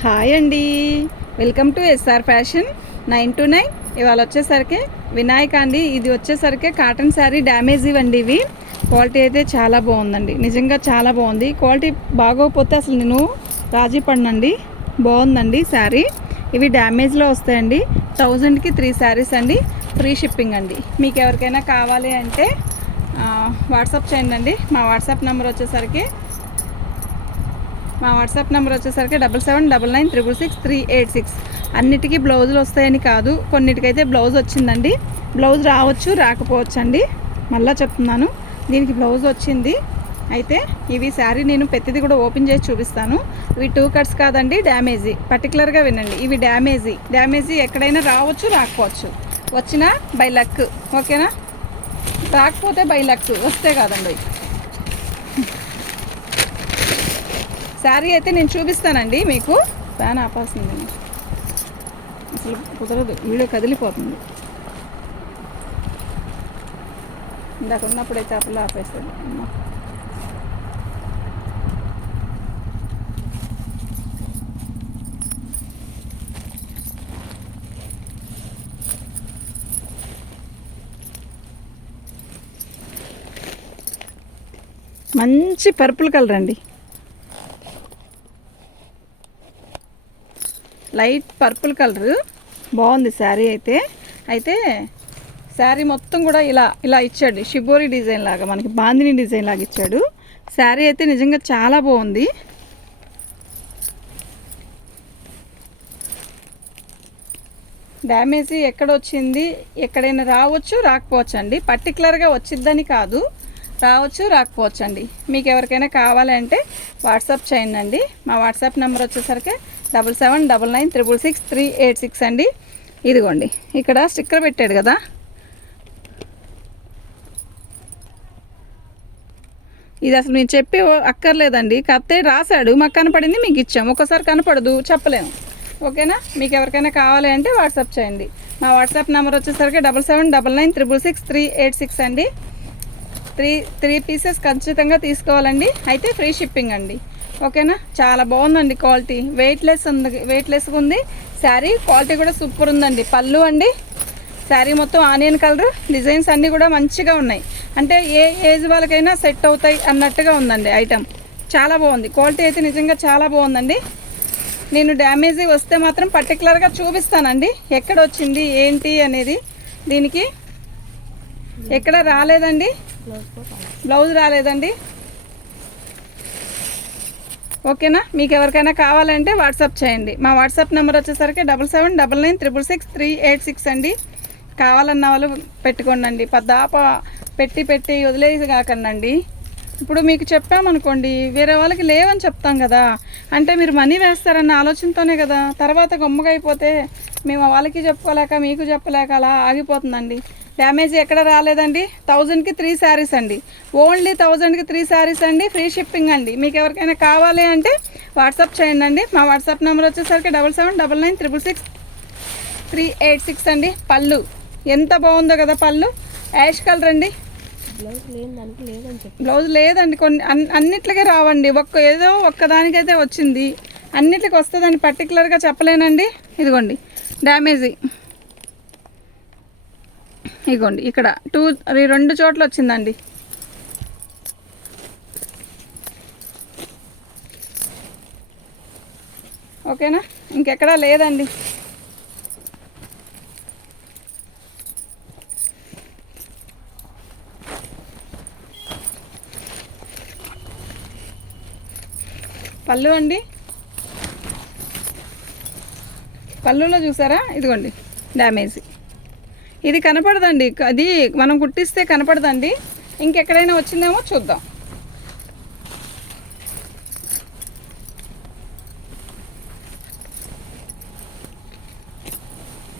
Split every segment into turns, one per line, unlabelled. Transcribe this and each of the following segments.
Hi అండి. Welcome to SR fashion nine to nine. ఇవాళ వచ్చేసరికి వినాయక అండి. ఇది వచ్చేసరికి కాటన్ శారీ డ్యామేజ్ ఇవ్వండి ఇవి. క్వాలిటీ అయితే చాలా బాగుందండి. నిజంగా చాలా బాగుంది. క్వాలిటీ బాగోకపోతే అసలు నేను రాజీ పడినండి. బాగుందండి శారీ. ఇవి డ్యామేజ్లో వస్తాయండి. థౌజండ్కి త్రీ శారీస్ అండి. ఫ్రీ షిప్పింగ్ అండి. మీకు ఎవరికైనా కావాలి అంటే వాట్సాప్ చేయండి అండి. మా వాట్సాప్ నెంబర్ వచ్చేసరికి మా వాట్సాప్ నెంబర్ వచ్చేసరికి double seven double nine triple six three eight six. అన్నిటికీ బ్లౌజులు వస్తాయని కాదు కొన్నిటికైతే బ్లౌజ్ వచ్చిందండి. బ్లౌజ్ రావచ్చు రాకపోవచ్చు అండి మళ్ళీ చెప్తున్నాను దీనికి బ్లౌజ్ వచ్చింది. అయితే ఇవి శారీ నేను ప్రతిదీ కూడా ఓపెన్ చేసి చూపిస్తాను. ఇవి టూ కట్స్ కాదండి డ్యామేజీ. పర్టికులర్గా వినండి ఇవి డ్యామేజీ. డ్యామేజీ ఎక్కడైనా రావచ్చు రాకపోవచ్చు. వచ్చినా బై లక్ ఓకేనా? రాకపోతే బై లక్ వస్తే కాదండి. శారీ అయితే నేను చూపిస్తానండి మీకు. ఫ్యాన్ ఆపాల్సింది. అసలు కుదరదు. వీడియో కదిలిపోతుంది. ఇందాక ఉన్నప్పుడైతే అప్పుడు ఆపేస్తాను మంచి పర్పుల్ కలర్ అండి. Light purple colour. బాగుంది శారీ అయితే. అయితే శారీ మొత్తం కూడా ఇలా ఇలా ఇచ్చాడు. షిబోరి డిజైన్ లాగా మనకి బాందిని డిజైన్ లాగా ఇచ్చాడు. శారీ అయితే నిజంగా చాలా బాగుంది. డ్యామేజీ ఎక్కడ వచ్చింది? ఎక్కడైనా రావచ్చు రాకపోవచ్చు అండి పర్టికులర్గా వచ్చిద్దని కాదు. రావచ్చు రాకపోవచ్చు అండి మీకు ఎవరికైనా కావాలంటే వాట్సాప్ చేయండి. మా వాట్సాప్ నెంబర్ వచ్చేసరికి double seven double nine triple six three eight six అండి. ఇదిగోండి ఇక్కడ స్టిక్కర్ పెట్టాడు కదా. ఇది అసలు నేను చెప్పి అక్కర్లేదండి. కత్తే రాశాడు మాకు కనపడింది మీకు ఇచ్చాము. ఒకసారి కనపడదు చెప్పలేము. ఓకేనా? మీకు ఎవరికైనా కావాలి అంటే వాట్సాప్ చేయండి. మా వాట్సాప్ నెంబర్ వచ్చేసరికి double seven double nine triple six three eight six అండి. త్రీ త్రీ పీసెస్ ఖచ్చితంగా తీసుకోవాలండి. అయితే ఫ్రీ షిప్పింగ్ అండి. ఓకేనా? చాలా బాగుందండి క్వాలిటీ. వెయిట్లెస్ ఉంది వెయిట్లెస్గా ఉంది. శారీ క్వాలిటీ కూడా సూపర్ ఉందండి. పళ్ళు అండి. శారీ మొత్తం ఆనియన్ కలర్. డిజైన్స్ అన్నీ కూడా మంచిగా ఉన్నాయి. అంటే ఏ ఏజ్ వాళ్ళకైనా సెట్ అవుతాయి అన్నట్టుగా ఉందండి ఐటెం చాలా బాగుంది. క్వాలిటీ అయితే నిజంగా చాలా బాగుందండి. నేను డ్యామేజీ వస్తే మాత్రం పర్టికులర్గా చూపిస్తానండి. ఎక్కడ వచ్చింది ఏంటి అనేది దీనికి. ఎక్కడ రాలేదండి. బ్లౌజ్ రాలేదండి. ఓకేనా? మీకు ఎవరికైనా కావాలంటే వాట్సాప్ చేయండి. మా వాట్సాప్ నెంబర్ వచ్చేసరికి double seven double nine triple six three eight six అండి. కావాలన్న వాళ్ళు పెట్టుకోండి అండి పద్దాప పెట్టి పెట్టి వదిలేసి కాకండి ఇప్పుడు మీకు చెప్పామనుకోండి వేరే వాళ్ళకి లేవని చెప్తాం కదా. అంటే మీరు మనీ వేస్తారన్న ఆలోచనతోనే కదా. తర్వాత గమ్ముగా అయిపోతే మేము వాళ్ళకి చెప్పుకోలేక మీకు చెప్పలేక అలా ఆగిపోతుందండి. డ్యామేజ్ ఎక్కడ రాలేదండి? థౌజండ్కి త్రీ శారీస్ అండి. ఓన్లీ థౌజండ్కి త్రీ శారీస్ అండి. ఫ్రీ షిప్పింగ్ అండి. మీకు ఎవరికైనా కావాలి అంటే వాట్సాప్ చేయండి అండి. మా వాట్సాప్ నెంబర్ వచ్చేసరికి double seven double nine triple six three eight six అండి. పళ్ళు. ఎంత బాగుందో కదా పళ్ళు? యాష్ కలర్ అండి.
బ్లౌజ్
లేదండి. కొన్ని అన్- అన్నిట్లకే రావండి. ఒక్క ఏదో ఒక్కదానికైతే వచ్చింది. అన్నిట్లకి వస్తుందని పర్టికులర్గా చెప్పలేనండి. ఇదిగోండి. డ్యామేజీ. ఇదిగోండి ఇక్కడ టూ అది రెండు చోట్ల వచ్చిందండి. ఓకేనా? ఇంకెక్కడా లేదండి. పళ్ళు అండి? పళ్ళులో చూసారా? ఇదిగోండి డ్యామేజ్. ఇది కనపడదండి. అది మనం కుట్టిస్తే కనపడదండి. ఇంకెక్కడైనా వచ్చిందేమో చూద్దాం.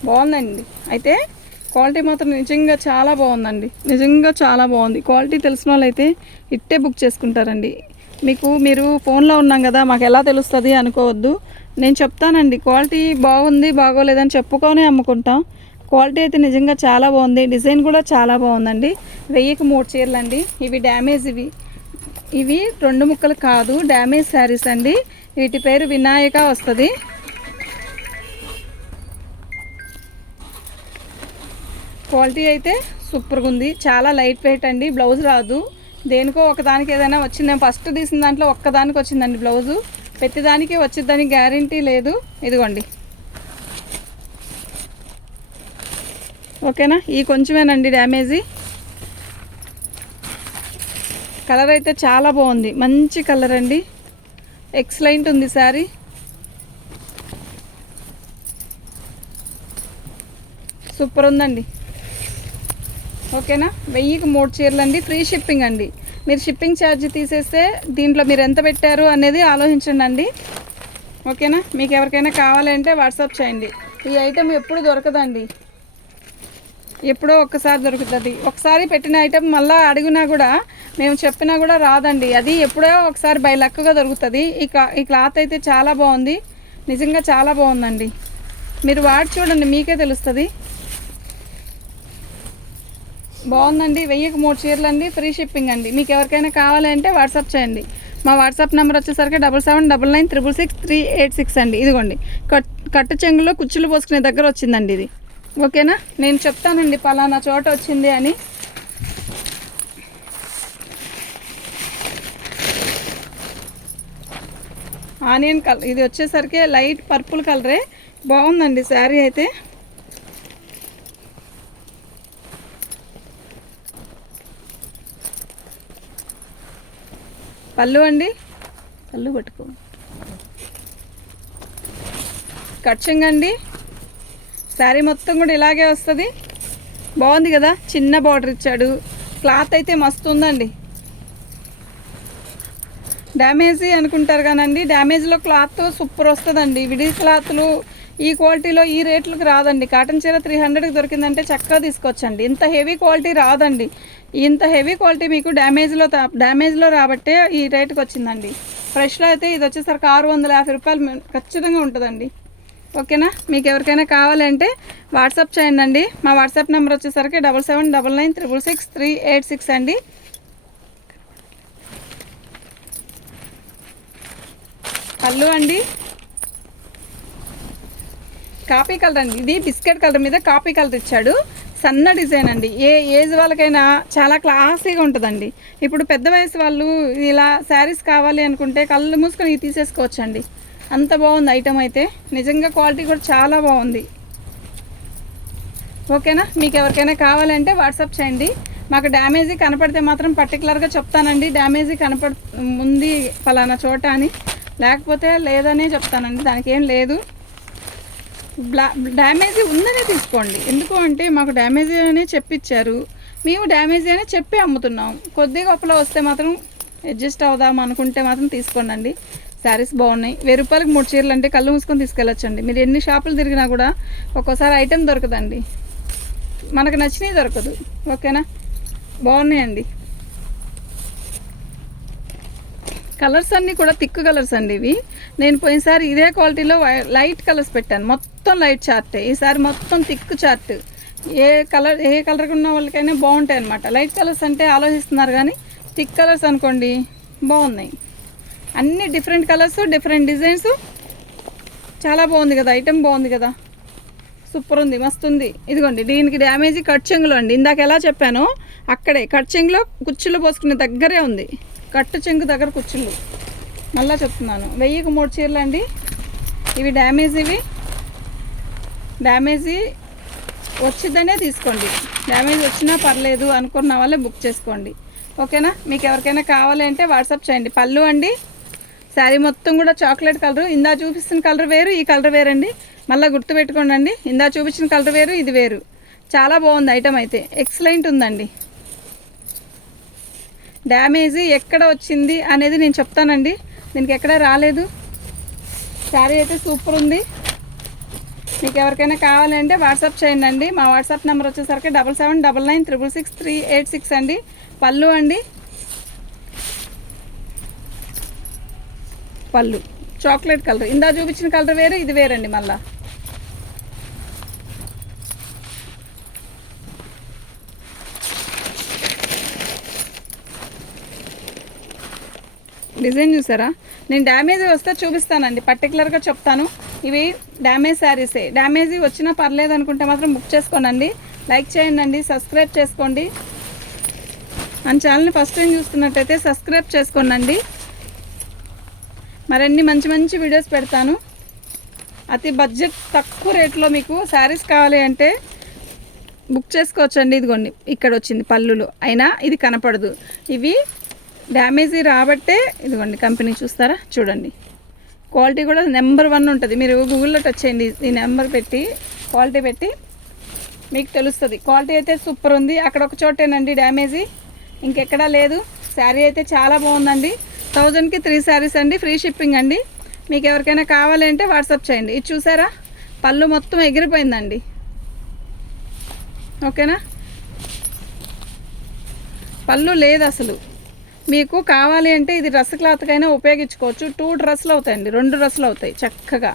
బాగుందండి. అయితే క్వాలిటీ మాత్రం నిజంగా చాలా బాగుందండి. నిజంగా చాలా బాగుంది. క్వాలిటీ తెలిసిన వాళ్ళైతే అయితే ఇట్టే బుక్ చేసుకుంటారండి. మీకు మీరు ఫోన్లో ఉన్నాం కదా మాకు ఎలా తెలుస్తుంది అనుకోవద్దు. నేను చెప్తానండి క్వాలిటీ బాగుంది బాగోలేదని చెప్పుకొని అమ్ముకుంటాం. క్వాలిటీ అయితే నిజంగా చాలా బాగుంది. డిజైన్ కూడా చాలా బాగుందండి. వెయ్యికి మూడు చీరలు అండి ఇవి డ్యామేజ్ ఇవి. ఇవి రెండు ముక్కలు కాదు డ్యామేజ్ శారీస్ అండి. వీటి పేరు వినాయక వస్తుంది. క్వాలిటీ అయితే సూపర్గా ఉంది. చాలా లైట్ వెయిట్ అండి. బ్లౌజ్ రాదు. దేనికో ఒకదానికి ఏదైనా వచ్చింది. ఫస్ట్ తీసిన దాంట్లో ఒక్కదానికి వచ్చిందండి బ్లౌజు. ప్రతిదానికి వచ్చిందని గ్యారంటీ లేదు. ఇదిగోండి. ఓకేనా? ఈ కొంచెమేనండి డ్యామేజీ. కలర్ అయితే చాలా బాగుంది. మంచి కలర్ అండి. ఎక్సలెంట్ ఉంది శారీ. సూపర్ ఉందండి. ఓకేనా? వెయ్యికి మూడు చీరలు అండి ఫ్రీ షిప్పింగ్ అండి. మీరు షిప్పింగ్ ఛార్జ్ తీసేస్తే దీంట్లో మీరు ఎంత పెట్టారు అనేది ఆలోచించండి అండి ఓకేనా? మీకు ఎవరికైనా కావాలంటే వాట్సాప్ చేయండి. ఈ ఐటెం ఎప్పుడు దొరకదండి. ఎప్పుడో ఒక్కసారి దొరుకుతుంది. ఒకసారి పెట్టిన ఐటెం మళ్ళీ అడిగినా కూడా మేము చెప్పినా కూడా రాదండి. అది ఎప్పుడో ఒకసారి బై లక్గా దొరుకుతుంది. ఈ ఈ క్లాత్ అయితే చాలా బాగుంది. నిజంగా చాలా బాగుందండి. మీరు వాడి చూడండి మీకే తెలుస్తుంది. బాగుందండి. వెయ్యికి మూడు చీరలు అండి ఫ్రీ షిప్పింగ్ అండి. మీకు ఎవరికైనా కావాలంటే వాట్సాప్ చేయండి. మా వాట్సాప్ నెంబర్ వచ్చేసరికి double seven double nine triple six three eight six అండి. ఇదిగోండి. కట్ కట్టు చెంగులో కుచ్చులు పోసుకునే దగ్గర వచ్చిందండి ఇది. ఓకేనా? నేను చెప్తానండి పలానా చోట వచ్చింది అని. ఆనియన్ కలర్ ఇది వచ్చేసరికి లైట్ పర్పుల్ కలరే. బాగుందండి శారీ అయితే. పళ్ళు అండి? పళ్ళు పట్టుకో. కట్చింగ్ అండి శారీ మొత్తం కూడా ఇలాగే వస్తుంది. బాగుంది కదా? చిన్న బార్డర్ ఇచ్చాడు. క్లాత్ అయితే మస్తు ఉందండి. డ్యామేజీ అనుకుంటారు కానండి. డ్యామేజ్లో క్లాత్ సూపర్ వస్తుందండి. విడి క్లాత్లు ఈ క్వాలిటీలో ఈ రేట్లకు రాదండి. కాటన్ చీర త్రీ హండ్రెడ్కి దొరికిందంటే చక్కగా తీసుకొచ్చండి. ఇంత హెవీ క్వాలిటీ రాదండి. ఇంత హెవీ క్వాలిటీ మీకు డ్యామేజ్లో తా- డ్యామేజ్లో రాబట్టే ఈ రేట్కి వచ్చిందండి ఫ్రెష్లో అయితే ఇది వచ్చేసరికి ఆరు వందల యాభై రూపాయలు ఖచ్చితంగా ఉంటుందండి. ఓకేనా? మీకు ఎవరికైనా కావాలంటే వాట్సాప్ చేయండి అండి మా వాట్సాప్ నెంబర్ వచ్చేసరికి double seven double nine triple six three eight six అండి. పళ్ళు అండి. కాపీ కలర్ అండి. ఇది బిస్కెట్ కలర్ మీద కాపీ కలర్ ఇచ్చాడు సన్న డిజైన్ అండి. ఏ ఏజ్ వాళ్ళకైనా చాలా క్లాసీగా ఉంటుందండి. ఇప్పుడు పెద్ద వయసు వాళ్ళు ఇలా శారీస్ కావాలి అనుకుంటే కళ్ళు మూసుకొని తీసేసుకోవచ్చండి. అంత బాగుంది ఐటమ్ అయితే. నిజంగా క్వాలిటీ కూడా చాలా బాగుంది. ఓకేనా? మీకు ఎవరికైనా కావాలంటే వాట్సాప్ చేయండి. మాకు డ్యామేజీ కనపడితే మాత్రం పర్టికులర్గా చెప్తానండి. డ్యామేజీ కనపడ ఉంది ఫలానా చోట అని. లేకపోతే లేదనే చెప్తానండి. దానికి ఏం లేదు. బ్లా డ్యామేజీ ఉందనే తీసుకోండి. ఎందుకు అంటే మాకు డ్యామేజీ అనే చెప్పిచ్చారు. మేము డ్యామేజీ అని చెప్పి అమ్ముతున్నాం. కొద్ది గొప్పలో వస్తే మాత్రం అడ్జస్ట్ అవుదాం అనుకుంటే మాత్రం తీసుకోండి శారీస్ బాగున్నాయి. వెయ్యి రూపాయలకి మూడు చీరలు అంటే కళ్ళు మూసుకొని తీసుకెళ్ళొచ్చండి. మీరు ఎన్ని షాపులు తిరిగినా కూడా ఒక్కోసారి ఐటెం దొరకదండి. మనకు నచ్చినవి దొరకదు. ఓకేనా? బాగున్నాయండి. కలర్స్ అన్నీ కూడా థిక్ కలర్స్ అండి ఇవి. నేను పోయినసారి ఇదే క్వాలిటీలో వై- లైట్ కలర్స్ పెట్టాను. మొత్తం లైట్ చార్టే. ఈసారి మొత్తం థిక్ చార్ట్. ఏ కలర్ ఏ కలర్ ఉన్న వాళ్ళకైనా బాగుంటాయి అనమాట లైట్ కలర్స్ అంటే ఆలోచిస్తున్నారు కానీ థిక్ కలర్స్ అనుకోండి బాగున్నాయి. అన్ని డిఫరెంట్ కలర్స్ డిఫరెంట్ డిజైన్స్ చాలా బాగుంది కదా ఐటెం బాగుంది కదా. సూపర్ ఉంది మస్తు ఉంది. ఇదిగోండి దీనికి డ్యామేజ్ కట్ చెంగులో అండి. ఇందాక ఎలా చెప్పాను అక్కడే కట్ చెంగులో కుచ్చులు పోసుకునే దగ్గరే ఉంది. కట్టు చెంగు దగ్గర కుర్చీలు మళ్ళా చెప్తున్నాను. వెయ్యికి మూడు చీరలు అండి. ఇవి డ్యామేజ్ ఇవి. డ్యామేజ్ వచ్చిద్దనే తీసుకోండి. డ్యామేజ్ వచ్చినా పర్లేదు అనుకున్న వాళ్ళే బుక్ చేసుకోండి. ఓకేనా మీకు ఎవరికైనా కావాలి అంటే వాట్సాప్ చేయండి. పళ్ళు అండి. శారీ మొత్తం కూడా చాక్లెట్ కలర్. ఇందా చూపిస్తున్న కలర్ వేరు ఈ కలర్ వేరండి. మళ్ళీ గుర్తుపెట్టుకోండి అండి ఇందా చూపించిన కలర్ వేరు ఇది వేరు. చాలా బాగుంది ఐటమ్ అయితే. ఎక్సలెంట్ ఉందండి. డ్యామేజ్ ఎక్కడ వచ్చింది అనేది నేను చెప్తానండి. దీనికి ఎక్కడ రాలేదు. శారీ అయితే సూపర్ ఉంది. మీకు ఎవరికైనా కావాలంటే వాట్సాప్ చేయండి అండి మా వాట్సాప్ నెంబర్ వచ్చేసరికి double seven double nine triple six three eight six అండి. పళ్ళు అండి. పళ్ళు. Chocolate colour. ఇందా చూపించిన కలర్ వేరే ఇది వేరండి మళ్ళా. డిజైన్ చూసారా? నేను డ్యామేజ్ వస్తే చూపిస్తానండి. పర్టికులర్గా చెప్తాను. ఇవి డ్యామేజ్ శారీసే. డ్యామేజ్ వచ్చినా పర్లేదు అనుకుంటే మాత్రం బుక్ చేసుకోనండి. లైక్ చేయండి సబ్స్క్రైబ్ చేసుకోండి. మన ఛానల్ని ఫస్ట్ టైం చూస్తున్నట్టయితే సబ్స్క్రైబ్ చేసుకోండి మరిన్ని మంచి మంచి వీడియోస్ పెడతాను. అతి బడ్జెట్ తక్కువ రేట్లో మీకు శారీస్ కావాలి అంటే బుక్ చేసుకోవచ్చండి. ఇదిగోండి ఇక్కడ వచ్చింది పళ్ళులో. అయినా ఇది కనపడదు. ఇవి డ్యామేజీ రాబట్టే ఇదిగోండి కంపెనీ చూస్తారా? చూడండి. క్వాలిటీ కూడా నెంబర్ వన్ ఉంటుంది. మీరు గూగుల్లో టచ్ చేయండి. ఈ నెంబర్ పెట్టి క్వాలిటీ పెట్టి మీకు తెలుస్తుంది. క్వాలిటీ అయితే సూపర్ ఉంది. అక్కడ ఒక చోటేనండి డ్యామేజీ ఇంకెక్కడా లేదు. శారీ అయితే చాలా బాగుందండి. థౌజండ్కి త్రీ శారీస్ అండి ఫ్రీ షిప్పింగ్ అండి. మీకు ఎవరికైనా కావాలి అంటే వాట్సాప్ చేయండి. ఇది చూసారా? పళ్ళు మొత్తం ఎగిరిపోయిందండి. ఓకేనా? పళ్ళు లేదు అసలు. మీకు కావాలి అంటే ఇది డ్రెస్ క్లాత్కైనా ఉపయోగించుకోవచ్చు. టూ డ్రెస్సులు అవుతాయండి రెండు డ్రెస్సులు అవుతాయి చక్కగా.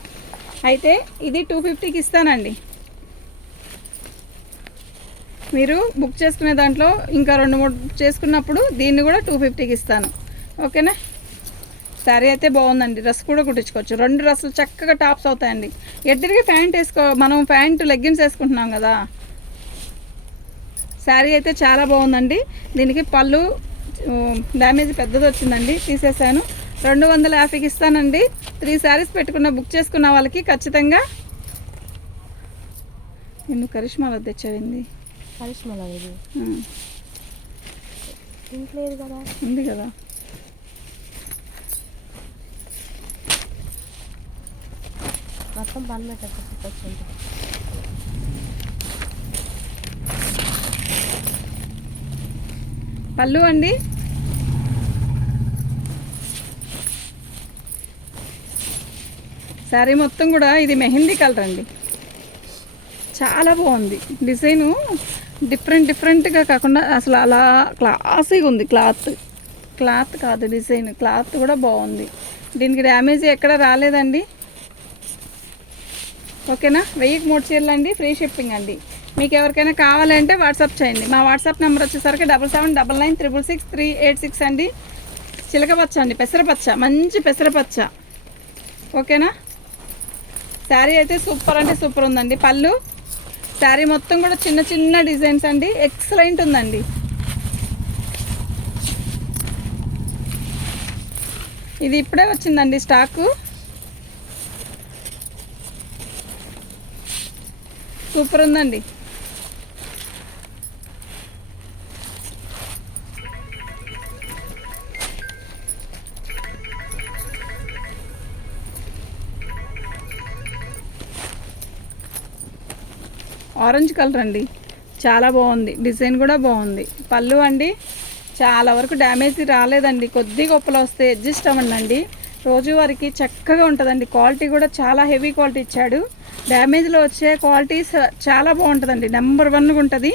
అయితే ఇది టూ ఫిఫ్టీకి ఇస్తానండి. మీరు బుక్ చేసుకునే దాంట్లో ఇంకా రెండు మూడు చేసుకున్నప్పుడు దీన్ని కూడా టూ ఫిఫ్టీకి ఇస్తాను. ఓకేనా? శారీ అయితే బాగుందండి. డ్రెస్ కూడా కుట్టించుకోవచ్చు. రెండు డ్రెస్సులు చక్కగా టాప్స్ అవుతాయండి. ఎద్దరికి ప్యాంట్ వేసుకో మనం ప్యాంట్ లెగ్గిన్స్ వేసుకుంటున్నాం కదా. శారీ అయితే చాలా బాగుందండి. దీనికి పళ్ళు డ్యామేజ్ పెద్దది వచ్చిందండి. తీసేసాను. రెండు వందల యాభైకి ఇస్తానండి. త్రీ శారీస్ పెట్టుకున్న బుక్ చేసుకున్న వాళ్ళకి ఖచ్చితంగా నేను కరిష్మాలో తెచ్చావింది?
కరిష్మలా
ఉంది కదా.
మొత్తం పని పెట్టచ్చు వచ్చింది
పళ్ళు అండి? శారీ మొత్తం కూడా ఇది మెహందీ కలర్ అండి. చాలా బాగుంది. డిజైను డిఫరెంట్ డిఫరెంట్గా కాకుండా అసలు అలా క్లాసీగా ఉంది. క్లాత్ క్లాత్ కాదు డిజైన్. క్లాత్ కూడా బాగుంది. దీనికి డ్యామేజ్ ఎక్కడ రాలేదండి. ఓకేనా? వెయ్యికి మూడు చీరలు అండి ఫ్రీ షిప్పింగ్ అండి. మీకు ఎవరికైనా కావాలంటే వాట్సాప్ చేయండి. మా వాట్సాప్ నెంబర్ వచ్చేసరికి double seven double nine triple six three eight six అండి. చిలకపచ్చ అండి పెసరపచ్చ మంచి పెసరపచ్చ. ఓకేనా? శారీ అయితే సూపర్ అంటే సూపర్ ఉందండి. పళ్ళు శారీ మొత్తం కూడా చిన్న చిన్న డిజైన్స్ అండి. ఎక్సలెంట్ ఉందండి. ఇది ఇప్పుడే వచ్చిందండి స్టాకు. సూపర్ ఉందండి. ఆరెంజ్ కలర్ అండి. చాలా బాగుంది. డిజైన్ కూడా బాగుంది. పళ్ళు అండి చాలా వరకు డ్యామేజ్ రాలేదండి. కొద్ది గొప్పలు వస్తే అడ్జస్ట్ అవ్వండి రోజువారికి చక్కగా ఉంటుందండి. క్వాలిటీ కూడా చాలా హెవీ క్వాలిటీ ఇచ్చాడు. డ్యామేజ్లో వచ్చే క్వాలిటీస్ చాలా బాగుంటుందండి. నెంబర్ వన్గా ఉంటుంది.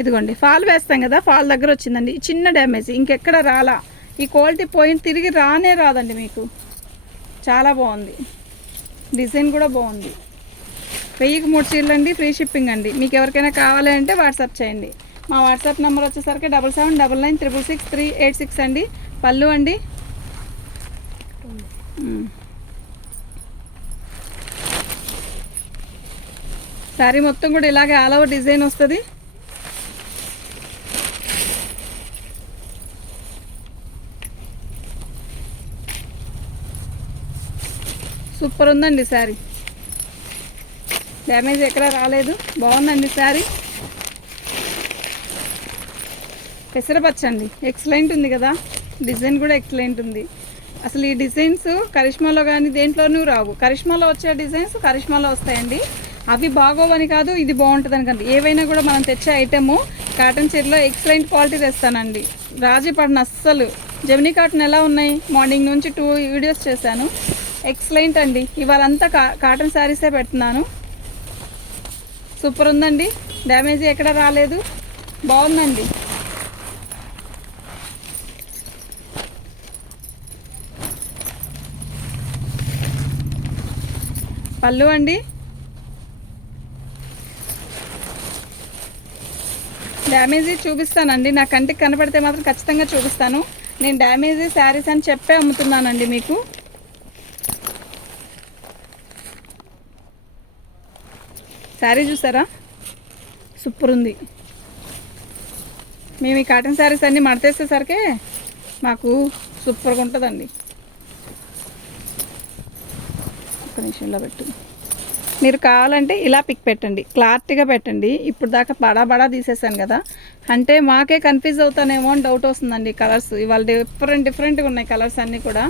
ఇదిగోండి ఫాల్ వేస్తాం కదా ఫాల్ దగ్గర వచ్చిందండి. చిన్న డ్యామేజ్ ఇంకెక్కడ రాలా? ఈ క్వాలిటీ పోయిన తిరిగి రానే రాదండి మీకు. చాలా బాగుంది. డిజైన్ కూడా బాగుంది. వెయ్యికి మూడు చీరలు అండి ఫ్రీ షిప్పింగ్ అండి. మీకు ఎవరికైనా కావాలి అంటే వాట్సాప్ చేయండి. మా వాట్సాప్ నెంబర్ వచ్చేసరికి double seven double nine triple six three eight six అండి. పళ్ళు అండి. శారీ మొత్తం కూడా ఇలాగే ఆల్ ఓవర్ డిజైన్ వస్తుంది. సూపర్ ఉందండి శారీ డ్యామేజ్ ఎక్కడ రాలేదు. బాగుందండి శారీ పెసరపచ్చ అండి ఎక్సలెంట్ ఉంది కదా. డిజైన్ కూడా ఎక్సలెంట్ ఉంది. అసలు ఈ డిజైన్స్ కరిష్మాలో కానీ దేంట్లోనూ రావు. కరిష్మాలో వచ్చే డిజైన్స్ కరిష్మాలో వస్తాయండి. అవి బాగోవని కాదు ఇది బాగుంటుందని కాదు. ఏవైనా కూడా మనం తెచ్చే ఐటెము కాటన్ చీరలో ఎక్సలెంట్ క్వాలిటీ తెస్తానండి. రాజీ పడిన అస్సలు. జెమినీ కాటన్ ఎలా ఉన్నాయి? మార్నింగ్ నుంచి టూ వీడియోస్ చేశాను. ఎక్సలెంట్ అండి. ఇవాళంతా కా కాటన్ శారీసే పెడుతున్నాను. సూపర్ ఉందండి. డ్యామేజ్ ఎక్కడ రాలేదు. బాగుందండి. పళ్ళు అండి. డ్యామేజీ చూపిస్తానండి. నా కంటికి కనపడితే మాత్రం ఖచ్చితంగా చూపిస్తాను. నేను డ్యామేజ్ శారీస్ అని చెప్పే అమ్ముతున్నానండి మీకు. శారీ చూసారా? సూపర్ ఉంది. మేము ఈ కాటన్ శారీస్ అన్నీ మడతేసేసరికి మాకు సూపర్గా ఉంటుందండి. ఒక నిమిషంలో పెట్టు. మీరు కావాలంటే ఇలా పిక్ పెట్టండి. క్లారిటీగా పెట్టండి. ఇప్పుడు దాకా బడా బడా తీసేసాను కదా. అంటే మాకే కన్ఫ్యూజ్ అవుతానేమో అని డౌట్ వస్తుందండి కలర్స్. ఇవాళ డిఫరెంట్ డిఫరెంట్గా ఉన్నాయి కలర్స్ అన్నీ కూడా.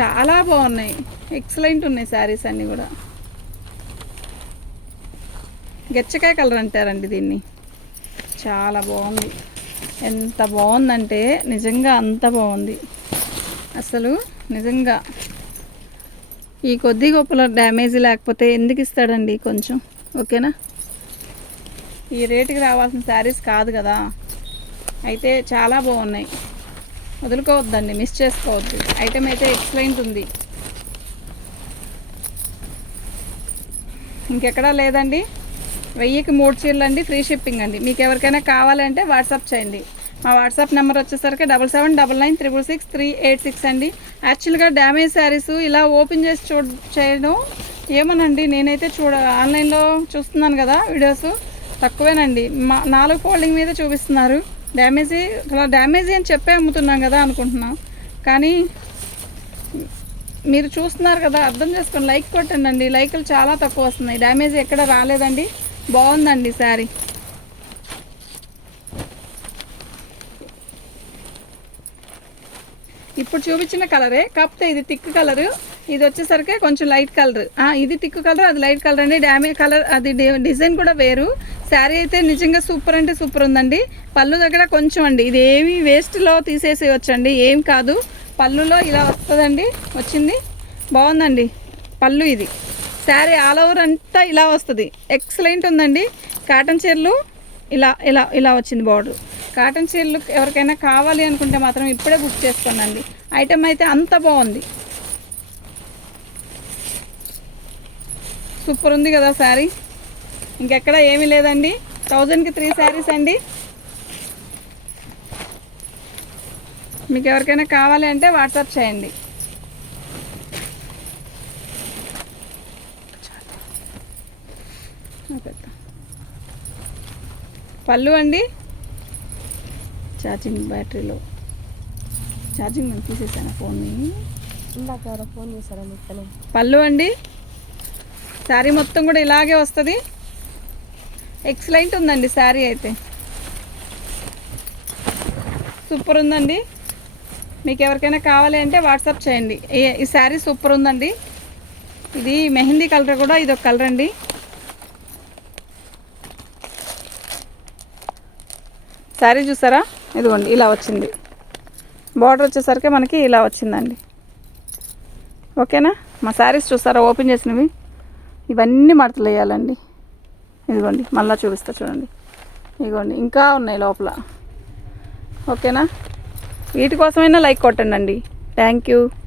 చాలా బాగున్నాయి. ఎక్సలెంట్ ఉన్నాయి శారీస్ అన్నీ కూడా. గెచ్చకాయ కలర్ అంటారండి దీన్ని. చాలా బాగుంది. ఎంత బాగుందంటే నిజంగా అంత బాగుంది. అసలు నిజంగా ఈ కొద్ది గొప్పల డ్యామేజ్ లేకపోతే ఎందుకు ఇస్తాడండి కొంచెం? ఓకేనా? ఈ రేటుకి రావాల్సిన శారీస్ కాదు కదా. అయితే చాలా బాగున్నాయి. వదులుకోవద్దండి మిస్ చేసుకోవద్దు. ఐటెం అయితే ఎక్సలెంట్ ఉంది. ఇంకెక్కడా లేదండి? వెయ్యికి మూడు చీరలు అండి ఫ్రీ షిప్పింగ్ అండి. మీకు ఎవరికైనా కావాలంటే వాట్సాప్ చేయండి. మా వాట్సాప్ నెంబర్ వచ్చేసరికి double seven double nine triple six three eight six అండి. యాక్చువల్గా డ్యామేజ్ శారీస్ ఇలా ఓపెన్ చేసి చూ చేయడం ఏమోనండి నేనైతే చూడ ఆన్లైన్లో చూస్తున్నాను కదా వీడియోస్ తక్కువేనండి. మా నాలుగు ఫోల్డింగ్ మీద చూపిస్తున్నారు. డ్యామేజీ అలా డ్యామేజ్ అని చెప్పే అమ్ముతున్నాం కదా అనుకుంటున్నాం. కానీ మీరు చూస్తున్నారు కదా అర్థం చేసుకొని లైక్ కొట్టండి అండి లైకులు చాలా తక్కువ వస్తున్నాయి. డ్యామేజ్ ఎక్కడ రాలేదండి. బాగుందండి శారీ. ఇప్పుడు చూపించిన కలరే కాకపోతే ఇది థిక్ కలరు. ఇది వచ్చేసరికి కొంచెం లైట్ కలర్. ఇది థిక్ కలర్ అది లైట్ కలర్ అండి. డ్యామేజ్ కలర్ అది డిజైన్ కూడా వేరు. శారీ అయితే నిజంగా సూపర్ అంటే సూపర్ ఉందండి. పళ్ళు దగ్గర కొంచెం అండి. ఇది ఏమి వేస్ట్లో తీసేసేయచ్చండి. ఏం కాదు. పళ్ళులో ఇలా వస్తుందండి. వచ్చింది. బాగుందండి. పళ్ళు ఇది. శారీ ఆల్ ఓవర్ అంతా ఇలా వస్తుంది. ఎక్సలెంట్ ఉందండి. కాటన్ చీరలు ఇలా ఇలా ఇలా వచ్చింది బార్డర్. కాటన్ చీరలు ఎవరికైనా కావాలి అనుకుంటే మాత్రం ఇప్పుడే బుక్ చేసుకోనండి. ఐటెం అయితే అంత బాగుంది. సూపర్ ఉంది కదా శారీ ఇంకెక్కడ ఏమీ లేదండి. థౌజండ్కి త్రీ శారీస్ అండి. మీకు ఎవరికైనా కావాలి అంటే వాట్సాప్ చేయండి. పళ్ళు అండి. ఛార్జింగ్ బ్యాటరీలో. ఛార్జింగ్ నేను తీసేసాను ఫోన్ని
ఇందాక ఫోన్ తను
పళ్ళు అండి. శారీ మొత్తం కూడా ఇలాగే వస్తుంది. ఎక్సలెంట్ ఉందండి శారీ అయితే. సూపర్ ఉందండి. మీకు ఎవరికైనా కావాలి అంటే వాట్సాప్ చేయండి. ఈ- ఈ శారీ సూపర్ ఉందండి. ఇది మెహందీ కలర్ కూడా ఇది ఒక కలర్ అండి. శారీ చూసారా? ఇదిగోండి ఇలా వచ్చింది. బార్డర్ వచ్చేసరికి మనకి ఇలా వచ్చిందండి. ఓకేనా? మా శారీస్ చూసారా ఓపెన్ చేసినవి? ఇవన్నీ మడతలు వేయాలండి. ఇదిగోండి మళ్ళీ చూపిస్తా చూడండి. ఇదిగోండి ఇంకా ఉన్నాయి లోపల. ఓకేనా? వీటి కోసమైనా లైక్ కొట్టండి థ్యాంక్ యూ